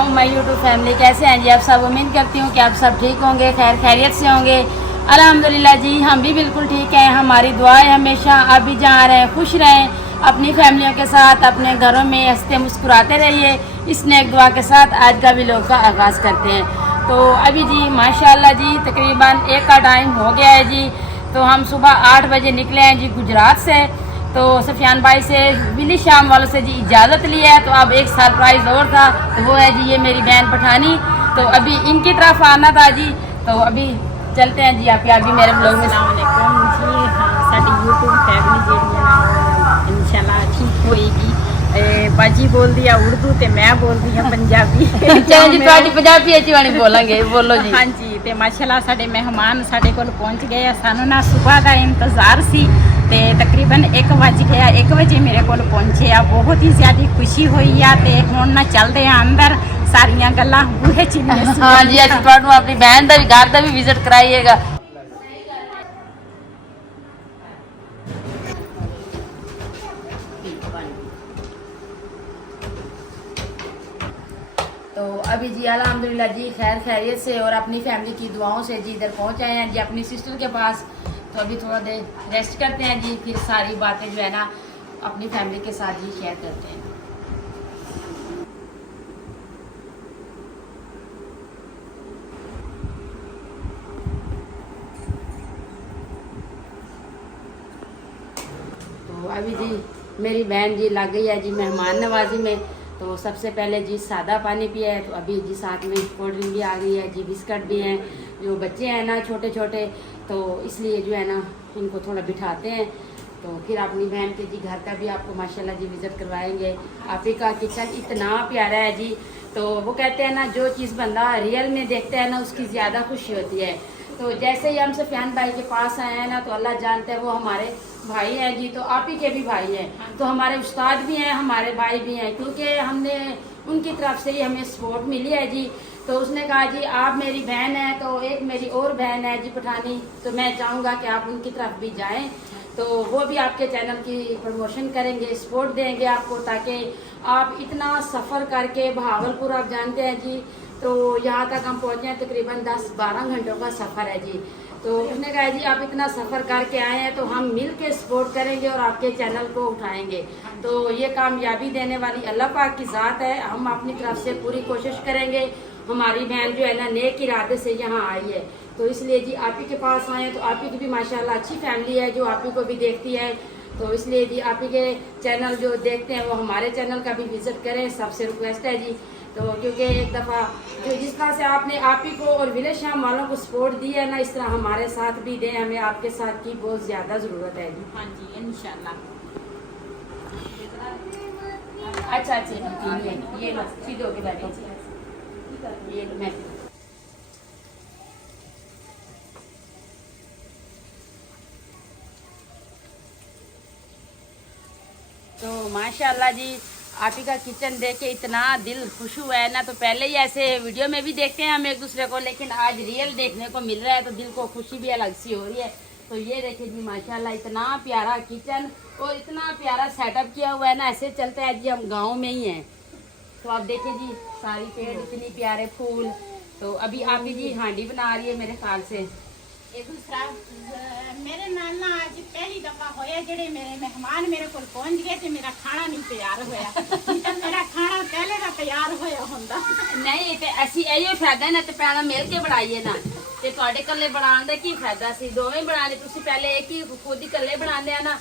अलैकुम my YouTube family, कैसे हैं जी आप सब। उम्मीद करती हूँ कि आप सब ठीक होंगे, खैर खैरियत से होंगे। अल्हम्दुलिल्लाह जी, हम भी बिल्कुल ठीक हैं। हमारी दुआ है हमेशा आप भी जहाँ रहें खुश रहें, अपनी फैमिलियों के साथ अपने घरों में हंसते मुस्कुराते रहिए। इस नेक दुआ के साथ आज का व्लॉग का आगाज़ करते हैं। तो अभी जी माशाल्लाह जी तकरीबन 1 का टाइम हो गया है जी। तो हम सुबह 8 बजे निकले हैं जी गुजरात से। तो सफियान भाई से विली शाम वालों से जी इजाज़त ली है। तो अब एक सरप्राइज़ और था, तो वो है जी ये मेरी बहन पठानी। तो अभी इनकी तरफ आना था जी, तो अभी चलते हैं जी। आप भी मेरे ब्लॉग में अस्सलामुअलैकुम जी। हाँ, साडी यूट्यूब फैमिली जी इंशाल्लाह ठीक होएगी। बाजी बोल दिया उर्दू ते मैं बोल दिया पंजाबी। अच्छा जी, ਤੁਹਾਡੀ ਪੰਜਾਬੀ अच्छी वाली बोलेंगे, बोलो जी। हाँ जी, ते माशाल्लाह साडे मेहमान साडे कोल पहुंच गए आ। सानू ना सुबह का इंतजार सी ते तकरीबन 1 बज गया। 1 बजे मेरे कोल पहुंचे आ। बहुत ही ज़्यादा खुशी हुई आ। ते हुण ना चलदे आ अंदर, सारियां गल्लां बूहे चिन्ने। हाँ जी, अस तुहानू अपनी बहन का भी घर का भी विजिट कराइएगा। तो अभी जी अल्हम्दुलिल्लाह जी खैर खैरियत से और अपनी फैमिली की दुआओं से जी इधर पहुंच आए हैं जी अपनी सिस्टर के पास। तो अभी थोड़ा देर रेस्ट करते हैं जी, फिर सारी बातें जो है ना अपनी फैमिली के साथ ही शेयर करते हैं। तो अभी जी मेरी बहन जी लग गई है जी मेहमान नवाजी में। तो सबसे पहले जी सादा पानी पिया है। तो अभी जी साथ में कोल्ड ड्रिंक भी आ गई है जी, बिस्किट भी हैं। जो बच्चे हैं ना छोटे छोटे, तो इसलिए जो है ना इनको थोड़ा बिठाते हैं। तो फिर अपनी बहन के जी घर का भी आपको माशाल्लाह जी विज़िट करवाएंगे। आप ही का किचन इतना प्यारा है जी। तो वो कहते हैं ना जो चीज़ बंदा रियल में देखता है ना उसकी ज़्यादा खुशी होती है। तो जैसे ही हम सफियान भाई के पास आए हैं ना, तो अल्लाह जानते हैं वो हमारे भाई हैं जी। तो आप ही के भी भाई हैं, तो हमारे उस्ताद भी हैं, हमारे भाई भी हैं, क्योंकि हमने उनकी तरफ से ही हमें सपोर्ट मिली है जी। तो उसने कहा जी आप मेरी बहन है, तो एक मेरी और बहन है जी पठानी, तो मैं चाहूँगा कि आप उनकी तरफ भी जाएं। तो वो भी आपके चैनल की प्रमोशन करेंगे, सपोर्ट देंगे आपको, ताकि आप इतना सफ़र करके बहावलपुर आप जानते हैं जी, तो यहाँ तक हम पहुँचे हैं तकरीबन 10-12 घंटों का सफ़र है जी। तो उसने कहा जी आप इतना सफ़र करके आए हैं तो हम मिल के सपोर्ट करेंगे और आपके चैनल को उठाएंगे। तो ये कामयाबी देने वाली अल्लाह पाक की ज़ात है। हम अपनी तरफ से पूरी कोशिश करेंगे। हमारी बहन जो है ना नेक इरादे से यहाँ आई है, तो इसलिए जी आप ही के पास आए हैं। तो आप ही की भी माशाल्लाह अच्छी फैमिली है जो आप ही को भी देखती है। तो इसलिए जी आप ही के चैनल जो देखते हैं वो हमारे चैनल का भी विज़िट करें, सबसे रिक्वेस्ट है जी। तो क्योंकि एक दफ़ा जो जिस तरह से आपने आप ही को और विलेज शाम वालों को सपोर्ट दी है ना, इस तरह हमारे साथ भी दें। हमें आपके साथ की बहुत ज़्यादा ज़रूरत है जी। हाँ जी इंशाल्लाह। अच्छा ये लो सीधे होके बैठो, ये लो मैं तो माशाल्लाह जी आप ही का किचन देख के इतना दिल खुश हुआ है ना। तो पहले ही ऐसे वीडियो में भी देखते हैं हम एक दूसरे को, लेकिन आज रियल देखने को मिल रहा है तो दिल को खुशी भी अलग सी हो रही है। तो ये देखिए जी माशाल्लाह इतना प्यारा किचन और इतना प्यारा सेटअप किया हुआ है ना, ऐसे चलता है जी हम गाँव में ही हैं। तो आप देखिए जी सारी पेड़ इतनी प्यारे फूल। तो अभी आप ही जी हांडी बना रही है मेरे ख्याल से। एक दूसरा मेरे नाना आज पहली दफा होया जेडे मेरे मेहमान मेरे को पहुंच गए थे, मेरा खाना नहीं तैयार होया। तो मेरा खाना पहले का तैयार होया हुंदा। नहीं ते ਅਸੀਂ ਇਹੋ ਫਾਇਦਾ ਨਾ ਤੇ ਪੈਣਾ ਮਿਲ ਕੇ ਬਣਾਈਏ ਨਾ, ਤੇ ਤੁਹਾਡੇ ਇਕੱਲੇ ਬਣਾਉਣ ਦਾ ਕੀ ਫਾਇਦਾ ਸੀ। ਦੋਵੇਂ ਬਣਾਣੇ ਤੁਸੀਂ ਪਹਿਲੇ ਇੱਕ ਹੀ ਖੁਦ ਹੀ ਇਕੱਲੇ ਬਣਾਉਂਦੇ ਆ ਨਾ,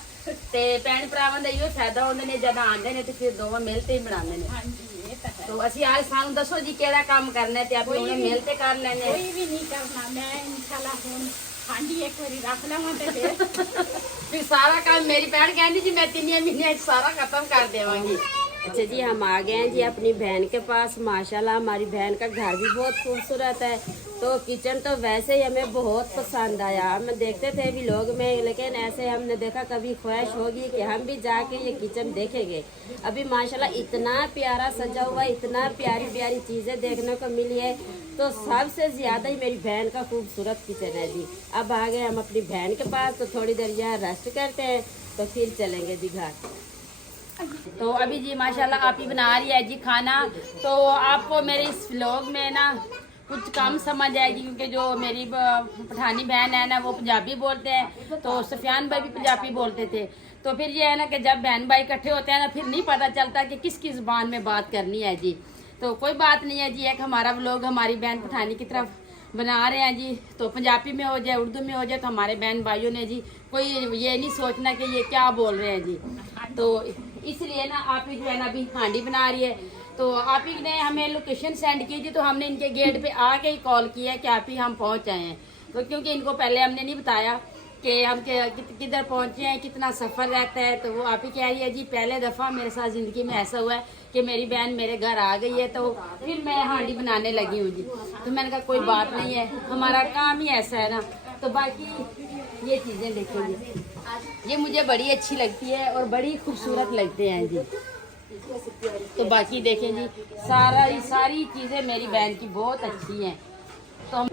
ਤੇ ਭੈਣ ਭਰਾਵਾਂ ਦਾ ਇਹੋ ਫਾਇਦਾ ਹੁੰਦੇ ਨੇ ਜਦ ਆਉਂਦੇ ਨੇ ਤੇ ਫਿਰ ਦੋਵੇਂ ਮਿਲ ਕੇ ਹੀ ਬਣਾਉਂਦੇ ਨੇ। ਹਾਂਜੀ ਇਹ ਤਾਂ ਹੈ। तो ਅਸੀਂ आज ਸਾਨੂੰ ਦੱਸੋ ਜੀ ਕਿਹੜਾ ਕੰਮ ਕਰਨਾ ਤੇ ਆਪਾਂ ਉਹਨੇ ਮਿਲ ਕੇ ਕਰ ਲੈਣੇ। ਕੋਈ ਵੀ ਨਹੀਂ ਕਰਨਾ, ਮੈਂ ਇਨਸ਼ਾਅੱਲਾ ਹੁਣ ਹਾਂਡੀ ਇੱਕ ਵਾਰੀ ਰੱਖ ਲਵਾਂ ਤੇ ਫਿਰ सारा काम मेरी बहन कहती जी मैं 3 महीने सारा खत्म कर देवांगी। अच्छा जी हम आ गए हैं जी अपनी बहन के पास। माशाल्लाह हमारी बहन का घर भी बहुत खूबसूरत है। तो किचन तो वैसे ही हमें बहुत पसंद आया। हम देखते थे भी लोग में, लेकिन ऐसे हमने देखा कभी ख्वाहिश होगी कि हम भी जाके ये किचन देखेंगे। अभी माशाल्लाह इतना प्यारा सजा हुआ, इतना प्यारी प्यारी चीज़ें देखने को मिली है। तो सबसे ज़्यादा ही मेरी बहन का खूबसूरत किचन है जी। अब आ गए हम अपनी बहन के पास, तो थोड़ी देर यहाँ रेस्ट करते हैं तो फिर चलेंगे जी घर। तो अभी जी माशाल्लाह आप ही बना रही है जी खाना। तो आपको मेरे इस व्लॉग में ना कुछ कम समझ आएगी, क्योंकि जो मेरी पठानी बहन है ना वो पंजाबी बोलते हैं, तो सुफियान भाई भी पंजाबी बोलते थे। तो फिर ये है ना कि जब बहन भाई इकट्ठे होते हैं ना फिर नहीं पता चलता कि किस ज़बान में बात करनी है जी। तो कोई बात नहीं है जी, एक हमारा व्लॉग हमारी बहन पठानी की तरफ बना रहे हैं जी, तो पंजाबी में हो जाए उर्दू में हो जाए, तो हमारे बहन भाइयों ने जी कोई ये नहीं सोचना कि ये क्या बोल रहे हैं जी। तो इसलिए ना आप ही जो है ना अभी हांडी बना रही है। तो आप ही ने हमें लोकेशन सेंड की थी, तो हमने इनके गेट पे आके ही कॉल किया कि आप ही हम पहुंच आए हैं। तो क्योंकि इनको पहले हमने नहीं बताया कि हम किधर पहुंचे हैं, कितना सफ़र रहता है। तो वो आप ही कह रही है जी पहले दफ़ा मेरे साथ ज़िंदगी में ऐसा हुआ है कि मेरी बहन मेरे घर आ गई है, तो फिर मैं हांडी बनाने लगी हूँ जी। तो मैंने कहा कोई बात नहीं है, हमारा काम ही ऐसा है ना। तो बाकी ये चीज़ें देखेंगे, ये मुझे बड़ी अच्छी लगती है और बड़ी खूबसूरत लगते हैं जी। तो बाकी देखें जी सारी चीज़ें मेरी बहन की बहुत अच्छी हैं। तो हम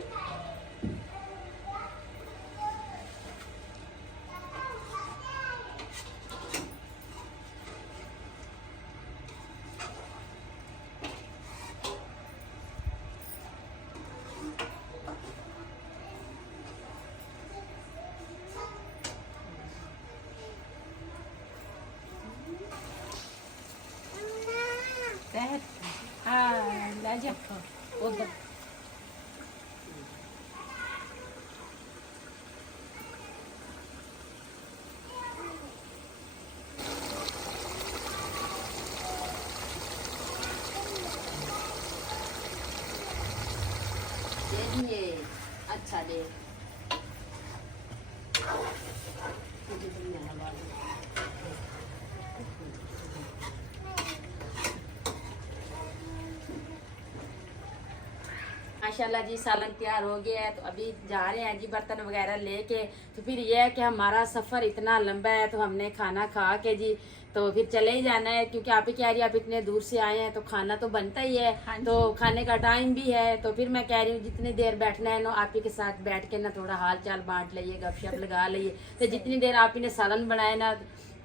ले जा उधर अच्छा दे माशाल्लाह जी सालन तैयार हो गया है। तो अभी जा रहे हैं जी बर्तन वगैरह लेके। तो फिर ये है कि हमारा सफ़र इतना लंबा है, तो हमने खाना खा के जी तो फिर चले ही जाना है, क्योंकि आप ही कह रही है आप इतने दूर से आए हैं तो खाना तो बनता ही है। हाँ तो खाने का टाइम भी है। तो फिर मैं कह रही हूँ जितनी देर बैठना है ना आप ही के साथ बैठ के ना थोड़ा हाल चाल बांट लिए, गपशप लगा लिए। तो जितनी देर आप ही ने सालन बनाया ना,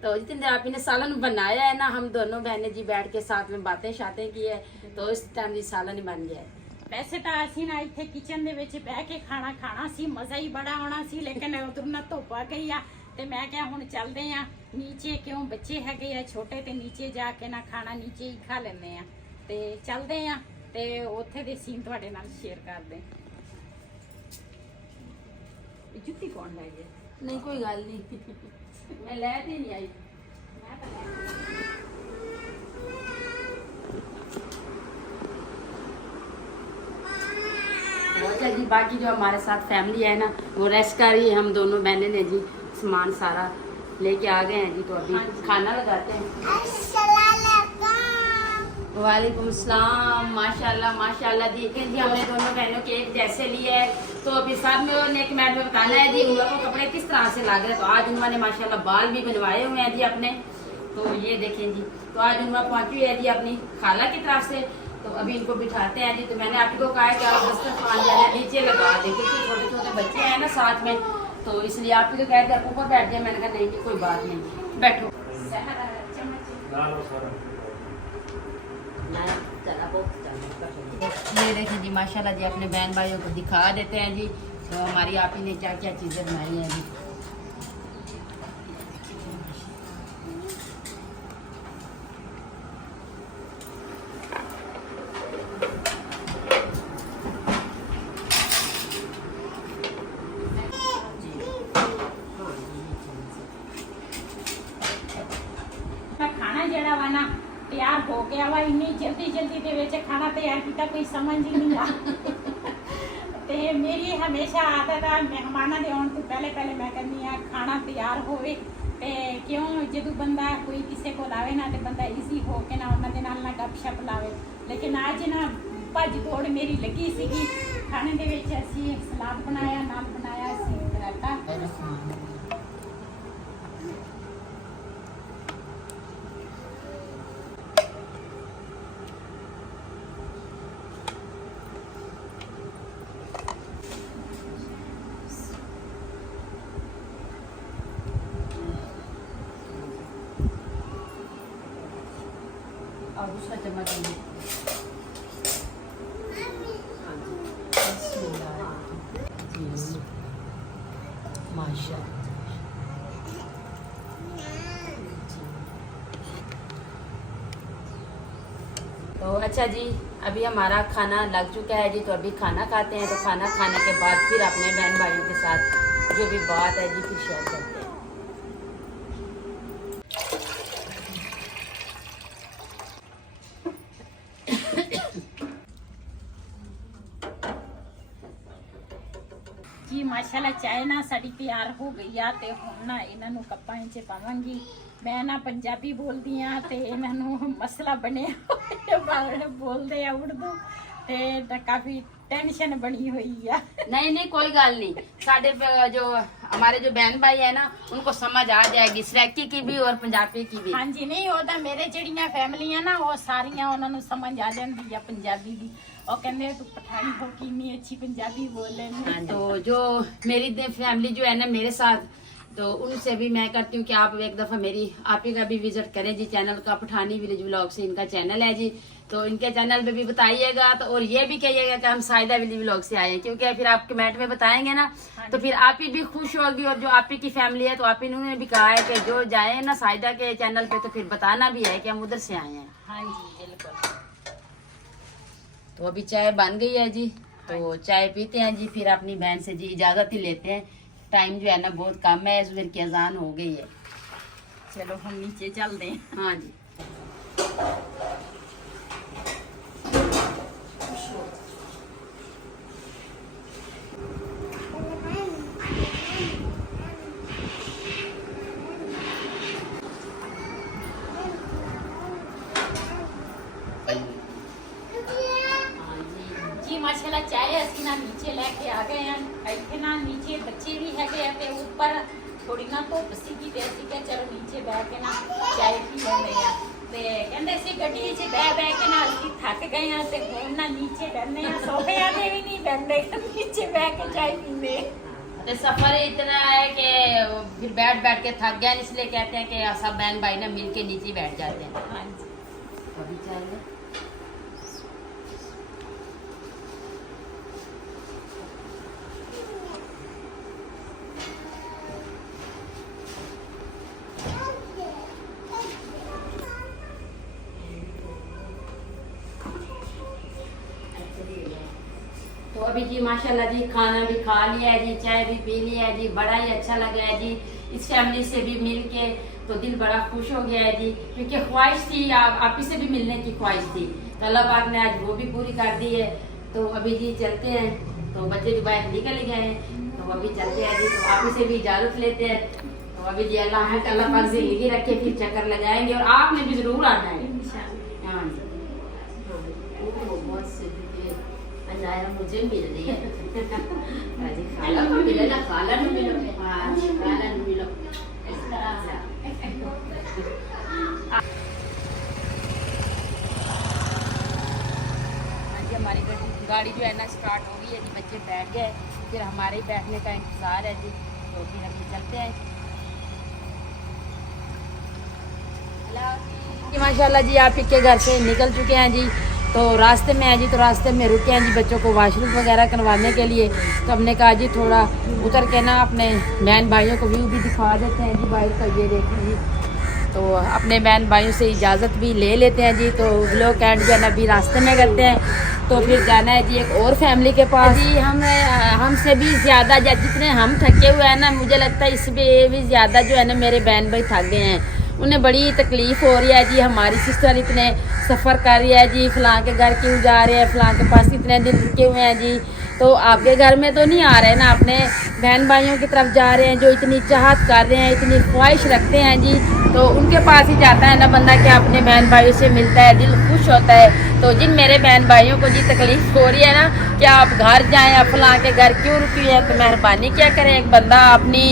तो जितनी देर आप ही ने सालन बनाया है ना, हम दोनों बहनें जी बैठ के साथ में बातें शातें की है, तो इस टाइम जी सालन ही बन गया है। वैसे तो ਅਸੀਂ ਨਾ ਇੱਥੇ ਕਿਚਨ ਦੇ ਵਿੱਚ ਬਹਿ ਕੇ ਖਾਣਾ ਖਾਣਾ ਸੀ, ਮਜ਼ਾ ਹੀ ਬੜਾ ਆਉਣਾ ਸੀ, ਲੇਕਿਨ ਉਧਰ ਨਾ ਧੁੱਪ ਆ ਗਈ ਆ ਤੇ ਮੈਂ ਕਿਹਾ ਹੁਣ ਚੱਲਦੇ ਆ ਨੀਚੇ, ਕਿਉਂ ਬੱਚੇ ਹੈਗੇ ਆ ਛੋਟੇ ਤੇ ਨੀਚੇ ਜਾ ਕੇ ਨਾ ਖਾਣਾ ਨੀਚੇ ਹੀ ਖਾ ਲੈਂਦੇ ਆ। ਤੇ ਚੱਲਦੇ ਆ ਤੇ ਉੱਥੇ ਦੇ ਸੀਨ ਤੁਹਾਡੇ ਨਾਲ ਸ਼ੇਅਰ ਕਰਦੇ। ਜੁੱਤੀ ਕੌਣ ਲੈ ਗਿਆ? नहीं कोई गल नहीं मैं लैते नहीं आई। अच्छा जी बाकी जो हमारे साथ फैमिली है ना वो रेस्ट कर रही है। हम दोनों बहनें ने जी सामान सारा लेके आ गए हैं जी। तो अभी खाना लगाते हैं। वालेकुम अस्सलाम। माशाल्लाह माशाल्लाह देखें जी हमने दोनों बहनों के एक जैसे लिए है। तो अभी साथ में और एक मैड में बताना है जी उन लोगों को कपड़े किस तरह से लग रहे हैं। तो आज उन्होंने माशाल्लाह बाल भी बनवाए हुए हैं जी अपने। तो ये देखें जी, तो आज उन्होंने पहुंची हुई है जी अपनी खाला की तरफ से। तो अभी इनको बिठाते हैं जी। तो मैंने आपको कहा कि आप दस्तरखान जाने नीचे लगा दें, क्योंकि छोटे छोटे बच्चे हैं ना साथ में, तो इसलिए आप तो कहते हैं ऊपर बैठ जाए। मैंने कहा नहीं कोई बात नहीं, बैठो। ये देखिए जी माशाल्लाह जी अपने बहन भाइयों को दिखा देते हैं जी। तो हमारी आप ही ने क्या क्या चीज़ें बनाई हैं जी। ਖਾਣਾ ਜਿਹੜਾ ਵਾ ਨਾ ਤਿਆਰ ਹੋ ਗਿਆ ਵਾ, ਇੰਨੀ ਜਲਦੀ ਜਲਦੀ ਦੇ ਵਿੱਚ ਖਾਣਾ ਤਿਆਰ ਕੀਤਾ ਕੋਈ ਸਮਝ ਹੀ ਨਹੀਂ ਆ। ਤੇ ਮੇਰੀ ਹਮੇਸ਼ਾ ਆਦਤ ਆ ਮਹਿਮਾਨਾਂ ਦੇ ਆਉਣ ਤੋਂ ਪਹਿਲੇ ਪਹਿਲੇ ਮੈਂ ਕਹਿੰਦੀ ਆ ਖਾਣਾ ਤਿਆਰ ਹੋਵੇ। ਤੇ ਕਿਉਂ ਜਦੋਂ ਬੰਦਾ ਕੋਈ ਕਿਸੇ ਕੋਲ ਆਵੇ ਨਾ ਤੇ ਬੰਦਾ ਈਜ਼ੀ ਹੋ ਕੇ ਨਾ ਉਹਨਾਂ ਦੇ ਨਾਲ ਨਾ ਗੱਪਸ਼ਪ ਲਾਵੇ। ਲੇਕਿਨ ਅੱਜ ਨਾ ਭੱਜ ਦੌੜ ਮੇਰੀ ਲੱਗੀ ਸੀਗੀ। ਖਾਣੇ ਦੇ ਵਿੱਚ ਅਸੀਂ ਸਲਾਦ ਬਣਾਇਆ, ਨਾਲ ਬਣਾਇਆ ਸੀ ਰਾਇਤਾ। और दूसरा चम्मच दीजिए। माशाल्लाह। तो अच्छा जी, अभी हमारा खाना लग चुका है जी, तो अभी खाना खाते हैं। तो खाना खाने के बाद फिर अपने बहन भाइयों के साथ जो भी बात है जी फिर शेयर करते हैं। जी माशाल्लाह चाय ना साड़ी तैयार हो गई आ ते हुण ना इन्हां नूं कप्पां च पावांगी। मैं ना पंजाबी बोलदी आ ते इन्हां नूं मसला बने बोलदे आ उर्दू ते काफी टेंशन बनी हुई है। नहीं नहीं कोई गल नहीं, साढ़े जो हमारे जो बहन भाई है ना उनको समझ आ जाएगी, सराइकी की भी और पंजाबी की भी। हाँ जी, नहीं वो मेरे जड़ियां फैमिली है ना वो सारियां उन्होंने समझ आ जाती है पंजाबी भी। और कहते तू पठानी हो कि इतनी अच्छी पंजाबी बोले। तो जो मेरी फैमिली जो है ना मेरे साथ, तो उनसे भी मैं करती हूँ कि आप एक दफा मेरी आप ही का भी विजिट करें जी, चैनल का पठानी विलेज व्लॉग से इनका चैनल है जी। तो इनके चैनल पे भी बताइएगा, तो और ये भी कहिएगा कि हम साहिदा विलेज व्लॉग से आए हैं, क्योंकि फिर आप कमेंट में बताएंगे ना तो फिर आप ही भी खुश होगी। और जो आप ही की फैमिली है तो आप इन्होंने भी कहा है कि जो जाए ना साहिदा के चैनल पे तो फिर बताना भी है कि हम उधर से आए हैं। हाँ जी बिल्कुल। तो अभी चाय बन गई है जी, तो चाय पीते हैं जी, फिर अपनी बहन से जी इजाजत ही लेते हैं। टाइम जो है ना बहुत कम है, ज़ुहर की अजान हो गई है। चलो हम नीचे चलते हैं। हाँ जी। जी माशाल्लाह चाय असी ना नीचे लेके आ गए हैं। इतने ना नीचे बच्चे भी है ऊपर थोड़ी ना धुप सीगी ते असीं कहा चलो नीचे बह के ना चाय पी लेंदे आ। ते कहंदे सी गड्डी च बह के ना असीं थक गए हैं ते हुण ना नीचे बहने आ, सोफिया ते भी नहीं बहंदे, नीचे बह के चाय पींदे। तो सफर इतना है कि फिर बैठ बैठ के थक गए, इसलिए कहते हैं कि सब बहन भाई ना मिल के नीचे बैठ जाते हैं। हाँ जी। अभी चाहिए तो अभी जी माशाल्लाह जी खाना भी खा लिया है जी, चाय भी पी लिया है जी, बड़ा ही अच्छा लगा है जी इस फैमिली से भी मिल के। तो दिल बड़ा खुश हो गया है जी, क्योंकि ख्वाहिश थी आप ही से भी मिलने की ख्वाहिश थी, तो अल्लाह पाक ने आज वो भी पूरी कर दी है। तो अभी जी चलते हैं, तो बच्चे भी बाहर निकल गए हैं, तो अभी चलते हैं जी, तो आप ही से भी इजाजत लेते हैं। तो अभी जी अल्लाह पाक जिंदगी रखे, फिर चक्कर लगाएंगे और आपने भी जरूर आना है। हाँ जी। मुझे मिल रही है खाला को मिले ना, खाला को मिलो, हाँ खाला को मिलो इस तरह से। जी हमारी गाड़ी जो है ना स्टार्ट हो गई है जी, बच्चे बैठ गए, फिर हमारे ही बैठने का इंतजार है जी, तो फिर अभी चलते हैं। माशाल्लाह जी आप ही के घर से निकल चुके हैं जी, तो रास्ते में है जी, तो रास्ते में रुके हैं जी बच्चों को वॉशरूम वगैरह करवाने के लिए। तो हमने कहा जी थोड़ा उतर के ना अपने बहन भाइयों को व्यू भी दिखा देते हैं जी बाहर का, ये देखें जी। तो अपने बहन भाइयों से इजाज़त भी ले लेते हैं जी, तो व्लॉग कैंड जो है ना अभी रास्ते में करते हैं, तो फिर जाना है जी एक और फैमिली के पास जी। हमसे भी ज़्यादा जितने हम थके हुए हैं ना, मुझे लगता है इससे भी ज़्यादा जो है ना मेरे बहन भाई थक गए हैं, उन्हें बड़ी तकलीफ़ हो रही है जी। हमारी सिस्टर इतने सफ़र कर रही है जी, फ़लाँ के घर क्यों जा रहे हैं, फ़लाँ के पास इतने दिन रुके हुए हैं जी, तो आपके घर में तो नहीं आ रहे ना, अपने बहन भाइयों की तरफ जा रहे हैं जो इतनी चाहत कर रहे हैं, इतनी ख्वाहिश रखते हैं जी, तो उनके पास ही जाता है ना बंदा कि अपने बहन भाइयों से मिलता है, दिल खुश होता है। तो जिन मेरे बहन भाइयों को जी तकलीफ़ हो रही है ना कि आप घर जाएँ, आप फ़लाँ के घर क्यों रुकी है, तो मेहरबानी क्या करें, एक बंदा अपनी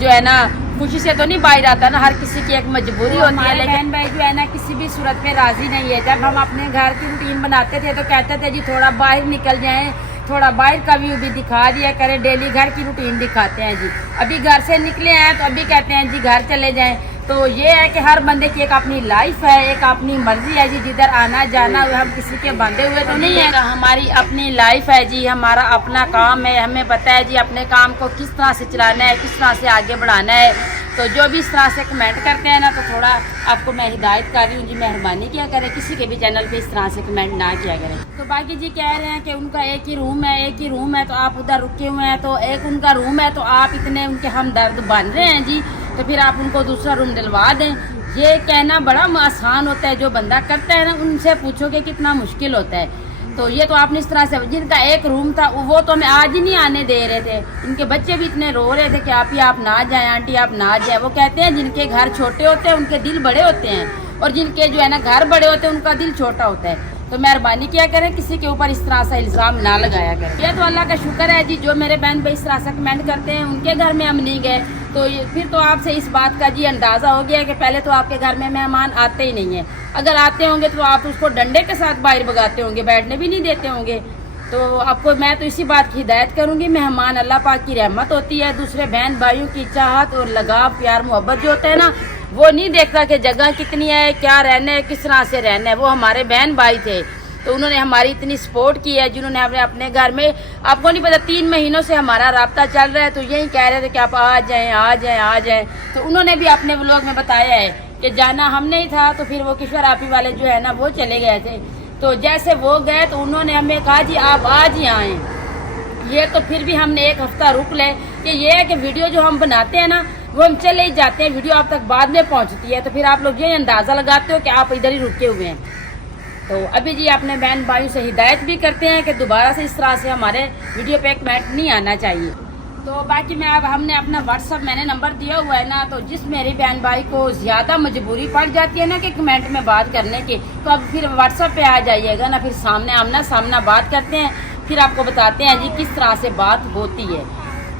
जो है ना खुशी से तो नहीं बाहर आता ना, हर किसी की एक मजबूरी होती है। लेकिन बहन भाई जो है ना किसी भी सूरत में राजी नहीं है। जब हम अपने घर की रूटीन बनाते थे तो कहते थे जी थोड़ा बाहर निकल जाएं, थोड़ा बाहर का व्यू भी दिखा दिया करें, डेली घर की रूटीन दिखाते हैं जी। अभी घर से निकले हैं तो अभी कहते हैं जी घर चले जाएं, तो तो ये है कि हर बंदे की एक अपनी लाइफ है, एक अपनी मर्जी है जी, जिधर आना जाना हम किसी के बंधे हुए तो नहीं है। हमारी अपनी लाइफ है जी, हमारा अपना काम है, हमें पता है जी अपने काम को किस तरह से चलाना है, किस तरह से आगे बढ़ाना है। तो जो भी इस तरह से कमेंट करते हैं ना, तो थोड़ा आपको मैं हिदायत कर रही हूँ जी, मेहरबानी क्या करें, किसी के भी चैनल पे इस तरह से कमेंट ना किया करें। तो बाकी जी कह रहे हैं कि उनका एक ही रूम है, तो आप उधर रुके हुए हैं, तो एक उनका रूम है, तो आप इतने उनके हमदर्द बन रहे हैं जी, तो फिर आप उनको दूसरा रूम दिलवा दें। ये कहना बड़ा आसान होता है, जो बंदा करता है ना उनसे पूछोगे कितना मुश्किल होता है। तो ये तो आपने इस तरह से, जिनका एक रूम था वो तो हमें आज ही नहीं आने दे रहे थे, उनके बच्चे भी इतने रो रहे थे कि आप ना जाएं आंटी, आप ना जाएं। वो कहते हैं जिनके घर छोटे होते हैं उनके दिल बड़े होते हैं, और जिनके जो है ना घर बड़े होते हैं उनका दिल छोटा होता है। तो मेहरबानी किया करें, किसी के ऊपर इस तरह से इल्ज़ाम ना लगाया करें। ये तो अल्लाह का शुक्र है जी, जो मेरे बहन भाई इस तरह से कमेंट करते हैं उनके घर में हम नहीं गए। तो फिर तो आपसे इस बात का जी अंदाज़ा हो गया कि पहले तो आपके घर में मेहमान आते ही नहीं है, अगर आते होंगे तो आप उसको डंडे के साथ बाहर भगाते होंगे, बैठने भी नहीं देते होंगे। तो आपको मैं तो इसी बात की हिदायत करूंगी, मेहमान अल्लाह पाक की रहमत होती है, दूसरे बहन भाइयों की चाहत और लगाव प्यार मोहब्बत जो होता है ना, वो नहीं देखता कि जगह कितनी है, क्या रहना है, किस तरह से रहना है। वो हमारे बहन भाई थे, तो उन्होंने हमारी इतनी सपोर्ट की है, जिन्होंने अपने घर में, आपको नहीं पता 3 महीनों से हमारा राब्ता चल रहा है, तो यही कह रहे थे कि आप आ जाएं। तो उन्होंने भी अपने व्लॉग में बताया है कि जाना हमने ही था, तो फिर वो किशोर आपी वाले जो है ना वो चले गए थे। तो जैसे वो गए तो उन्होंने हमें कहा जी आप आज ही आएँ। ये तो फिर भी हमने 1 हफ्ता रुक ले, कि ये है कि वीडियो जो हम बनाते हैं ना वो हम चले ही जाते हैं, वीडियो आप तक बाद में पहुंचती है, तो फिर आप लोग ये अंदाज़ा लगाते हो कि आप इधर ही रुके हुए हैं। तो अभी जी अपने बहन भाइयों से हिदायत भी करते हैं कि दोबारा से इस तरह से हमारे वीडियो पे कमेंट नहीं आना चाहिए। तो बाकी हमने अपना व्हाट्सअप मैंने नंबर दिया हुआ है ना, तो जिस मेरी बहन भाई को ज़्यादा मजबूरी पड़ जाती है ना कि कमेंट में बात करने की, तो अब फिर व्हाट्सअप पे आ जाइएगा ना, फिर सामने आमना सामना बात करते हैं, फिर आपको बताते हैं जी किस तरह से बात होती है।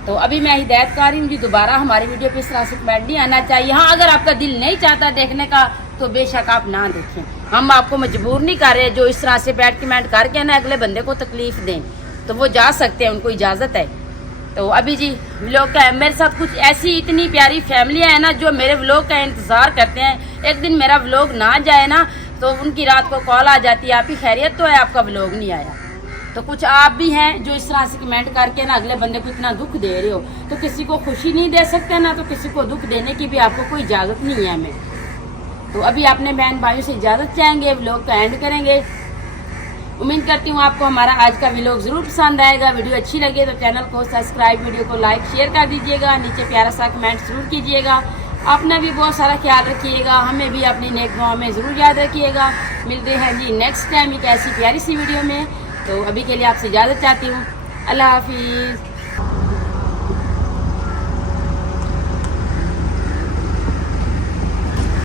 तो अभी मैं हिदायत कर रही हूँ जी, दोबारा हमारी वीडियो पे इस तरह से कमेंट नहीं आना चाहिए। हाँ, अगर आपका दिल नहीं चाहता देखने का तो बेशक आप ना देखें, हम आपको मजबूर नहीं कर रहे। जो इस तरह से बैड कमेंट करके ना अगले बंदे को तकलीफ दें, तो वो जा सकते हैं, उनको इजाज़त है। तो अभी जी व्लॉग का मेरे साथ कुछ ऐसी इतनी प्यारी फैमिलियाँ हैं ना, जो मेरे व्लॉग का इंतज़ार करते हैं। एक दिन मेरा व्लॉग ना जाए ना, तो उनकी रात को कॉल आ जाती है, आप ही खैरियत तो है, आपका व्लॉग नहीं आया। तो कुछ आप भी हैं जो इस तरह से कमेंट करके ना अगले बंदे को इतना दुख दे रहे हो, तो किसी को खुशी नहीं दे सकते ना, तो किसी को दुख देने की भी आपको कोई इजाज़त नहीं है हमें। तो अभी अपने बहन भाइयों से इजाज़त चाहेंगे, व्लॉग का एंड करेंगे। उम्मीद करती हूँ आपको हमारा आज का व्लॉग ज़रूर पसंद आएगा। वीडियो अच्छी लगे तो चैनल को सब्सक्राइब, वीडियो को लाइक शेयर कर दीजिएगा, नीचे प्यारा सा कमेंट ज़रूर कीजिएगा। अपना भी बहुत सारा ख्याल रखिएगा, हमें भी अपनी नेक दुआ में ज़रूर याद रखिएगा। मिलते हैं जी नेक्स्ट टाइम एक ऐसी प्यारी सी वीडियो में। तो अभी के लिए आपसे इजाज़त चाहती हूँ, अल्लाह हाफिज़।